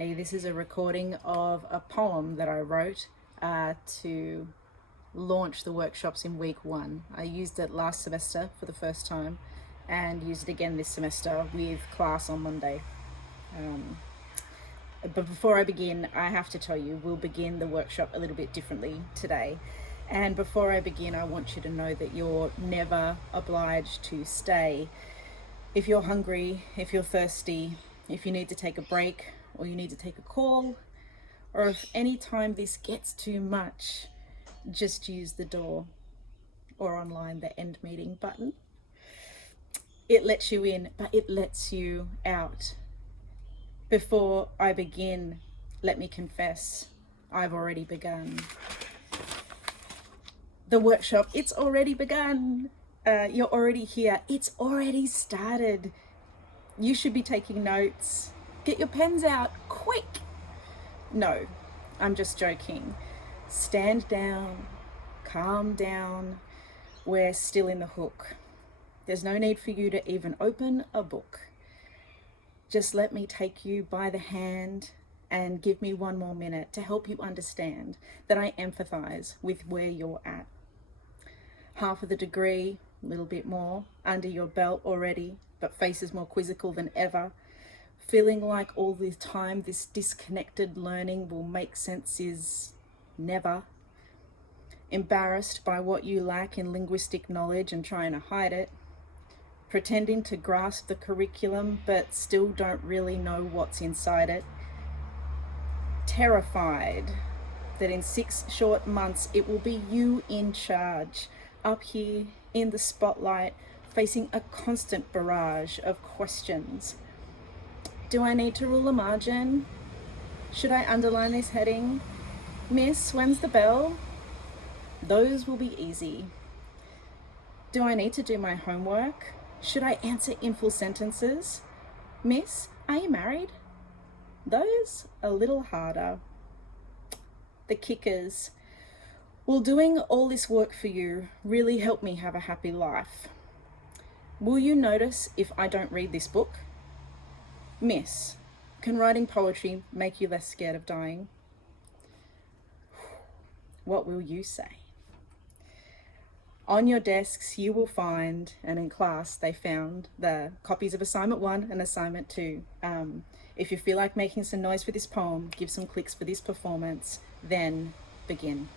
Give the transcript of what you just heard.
Hey, this is a recording of a poem that I wrote to launch the workshops in week 1. I used it last semester for the first time and used it again this semester with class on Monday. But before I begin, I have to tell you, we'll begin the workshop a little bit differently today. And before I begin, I want you to know that you're never obliged to stay. If you're hungry, if you're thirsty, if you need to take a break, or you need to take a call, or if any time this gets too much, just use the door or online the end meeting button. It lets you in, but it lets you out. Before I begin, let me confess, I've already begun. The workshop, it's already begun. You're already here. It's already started. You should be taking notes. Get your pens out, quick. No, I'm just joking. Stand down, calm down. We're still in the hook. There's no need for you to even open a book. Just let me take you by the hand and give me one more minute to help you understand that I empathize with where you're at. Half of the degree, a little bit more, under your belt already, but faces more quizzical than ever. Feeling like all the time this disconnected learning will make sense is never. Embarrassed by what you lack in linguistic knowledge and trying to hide it. Pretending to grasp the curriculum but still don't really know what's inside it. Terrified that in 6 short months it will be you in charge, up here in the spotlight, facing a constant barrage of questions. Do I need to rule a margin? Should I underline this heading? Miss, when's the bell? Those will be easy. Do I need to do my homework? Should I answer in full sentences? Miss, are you married? Those a little harder. The kickers. Will doing all this work for you really help me have a happy life? Will you notice if I don't read this book? Miss, can writing poetry make you less scared of dying? What will you say? On your desks you will find, and in class they found, the copies of assignment 1 and assignment 2. If you feel like making some noise for this poem, give some clicks for this performance, then begin.